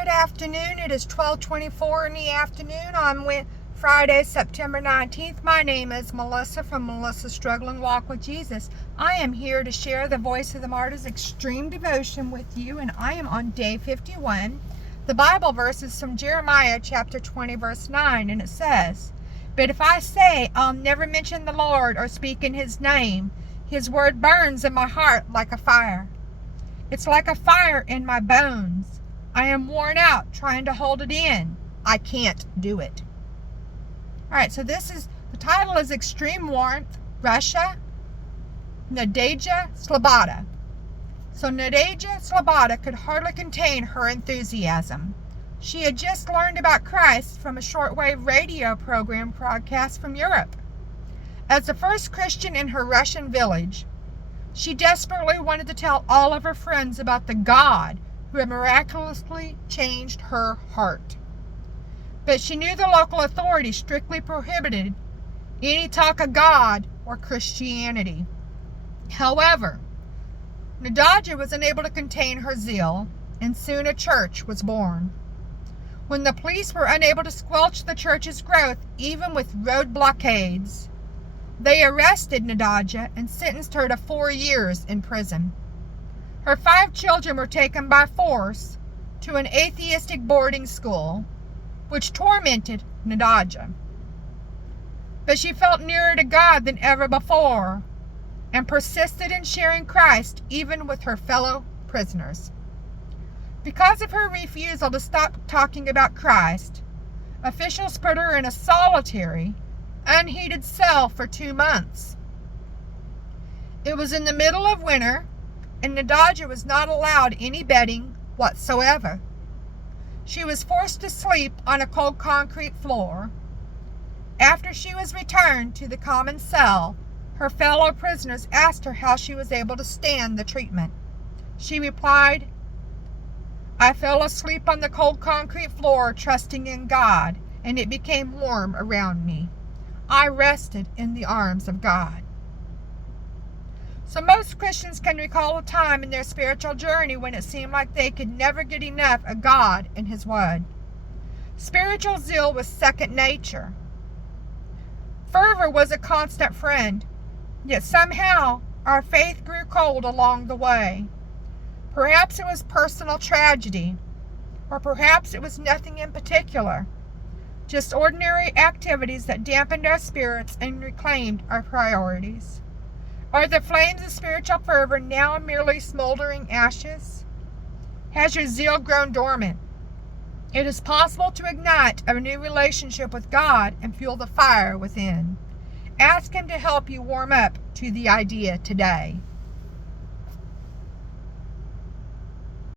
Good afternoon. It is 12:24 in the afternoon on Friday, September 19th. My name is Melissa from Melissa's Struggling Walk with Jesus. I am here to share the Voice of the Martyrs Extreme Devotion with you, and I am on day 51. The Bible verse is from Jeremiah chapter 20, verse 9, and it says, "But if I say I'll never mention the Lord or speak in His name, His word burns in my heart like a fire. It's like a fire in my bones. I am worn out trying to hold it in. I can't do it." All right, so the title is Extreme Warmth, Russia, Nadejda Slobodka. So Nadejda Slobodka could hardly contain her enthusiasm. She had just learned about Christ from a shortwave radio program broadcast from Europe. As the first Christian in her Russian village, she desperately wanted to tell all of her friends about the God who had miraculously changed her heart. But she knew the local authorities strictly prohibited any talk of God or Christianity. However, Nadejda was unable to contain her zeal, and soon a church was born. When the police were unable to squelch the church's growth, even with road blockades, they arrested Nadejda and sentenced her to 4 years in prison. Her 5 children were taken by force to an atheistic boarding school, which tormented Nadejda. But she felt nearer to God than ever before and persisted in sharing Christ even with her fellow prisoners. Because of her refusal to stop talking about Christ, officials put her in a solitary, unheated cell for 2 months. It was in the middle of winter, and Nadejda was not allowed any bedding whatsoever. She was forced to sleep on a cold concrete floor. After she was returned to the common cell, her fellow prisoners asked her how she was able to stand the treatment. She replied, "I fell asleep on the cold concrete floor, trusting in God, and it became warm around me. I rested in the arms of God." So most Christians can recall a time in their spiritual journey when it seemed like they could never get enough of God and His Word. Spiritual zeal was second nature. Fervor was a constant friend, yet somehow our faith grew cold along the way. Perhaps it was personal tragedy, or perhaps it was nothing in particular, just ordinary activities that dampened our spirits and reclaimed our priorities. Are the flames of spiritual fervor now merely smoldering ashes? Has your zeal grown dormant? It is possible to ignite a new relationship with God and fuel the fire within. Ask Him to help you warm up to the idea today.